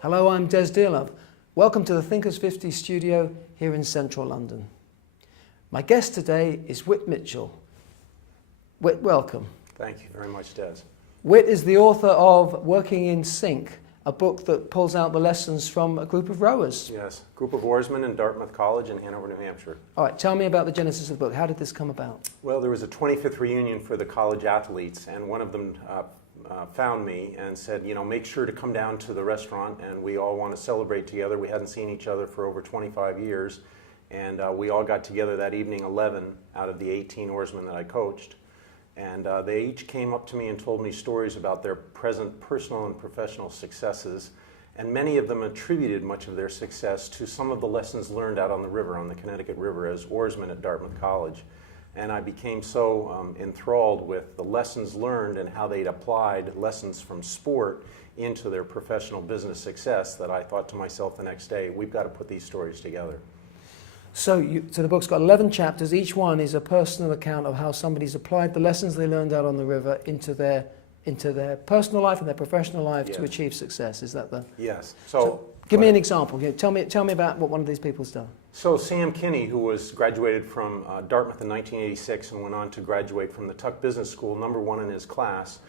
Hello, I'm Des Dearlove. Welcome to the Thinkers 50 studio here in central London. My guest today is Whit Mitchell. Whit, welcome. Thank you very much, Des. Whit is the author of Working in Sync, a book that pulls out the lessons from a group of rowers. Yes, group of oarsmen in Dartmouth College in Hanover, New Hampshire. All right, tell me about the genesis of the book. How did this come about? Well, there was a 25th reunion for the college athletes, and one of them found me and said, you know, make sure to come down to the restaurant, and we all want to celebrate together. We hadn't seen each other for over 25 years, and we all got together that evening, 11 out of the 18 oarsmen that I coached. And they each came up to me and told me stories about their present personal and professional successes, and many of them attributed much of their success to some of the lessons learned out on the river, on the Connecticut River, as oarsmen at Dartmouth College. And I became so enthralled with the lessons learned and how they'd applied lessons from sport into their professional business success that I thought to myself the next day, we've got to put these stories together. So the book's got 11 chapters. Each one is a personal account of how somebody's applied the lessons they learned out on the river into their personal life and their professional life to achieve success. Is that the... Yes. So give me an example. Tell me about what one of these people's done. So Sam Kinney, who was graduated from Dartmouth in 1986 and went on to graduate from the Tuck Business School, #1 in his class,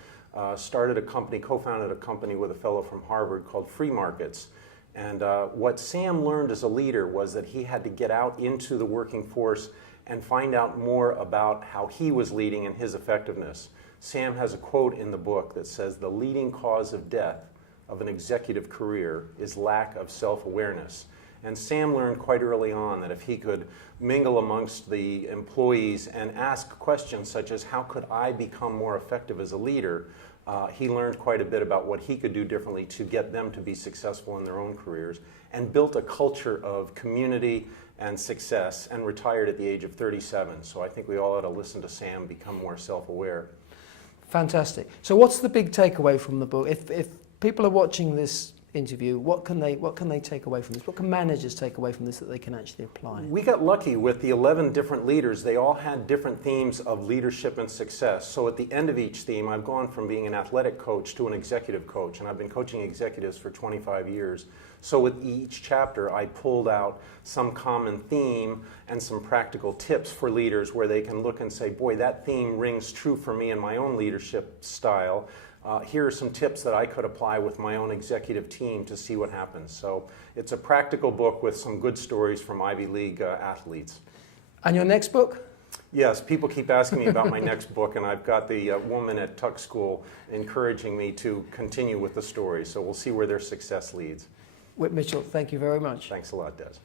started a company, co-founded a company with a fellow from Harvard called Free Markets. And what Sam learned as a leader was that he had to get out into the working force and find out more about how he was leading and his effectiveness. Sam has a quote in the book that says, "The leading cause of death of an executive career is lack of self-awareness." And Sam learned quite early on that if he could mingle amongst the employees and ask questions such as, how could I become more effective as a leader, he learned quite a bit about what he could do differently to get them to be successful in their own careers, and built a culture of community and success, and retired at the age of 37. So I think we all ought to listen to Sam, become more self-aware. Fantastic. So what's the big takeaway from the book? If people are watching this interview, what can they take away from this? What can managers take away from this that they can actually apply? We got lucky with the 11 different leaders. They all had different themes of leadership and success. So at the end of each theme, I've gone from being an athletic coach to an executive coach, and I've been coaching executives for 25 years. So with each chapter, I pulled out some common theme and some practical tips for leaders where they can look and say, boy, that theme rings true for me in my own leadership style. Here are some tips that I could apply with my own executive team to see what happens. So it's a practical book with some good stories from Ivy League athletes. And your next book? Yes, people keep asking me about my next book, and I've got the woman at Tuck School encouraging me to continue with the story. So we'll see where their success leads. Whit Mitchell, thank you very much. Thanks a lot, Des.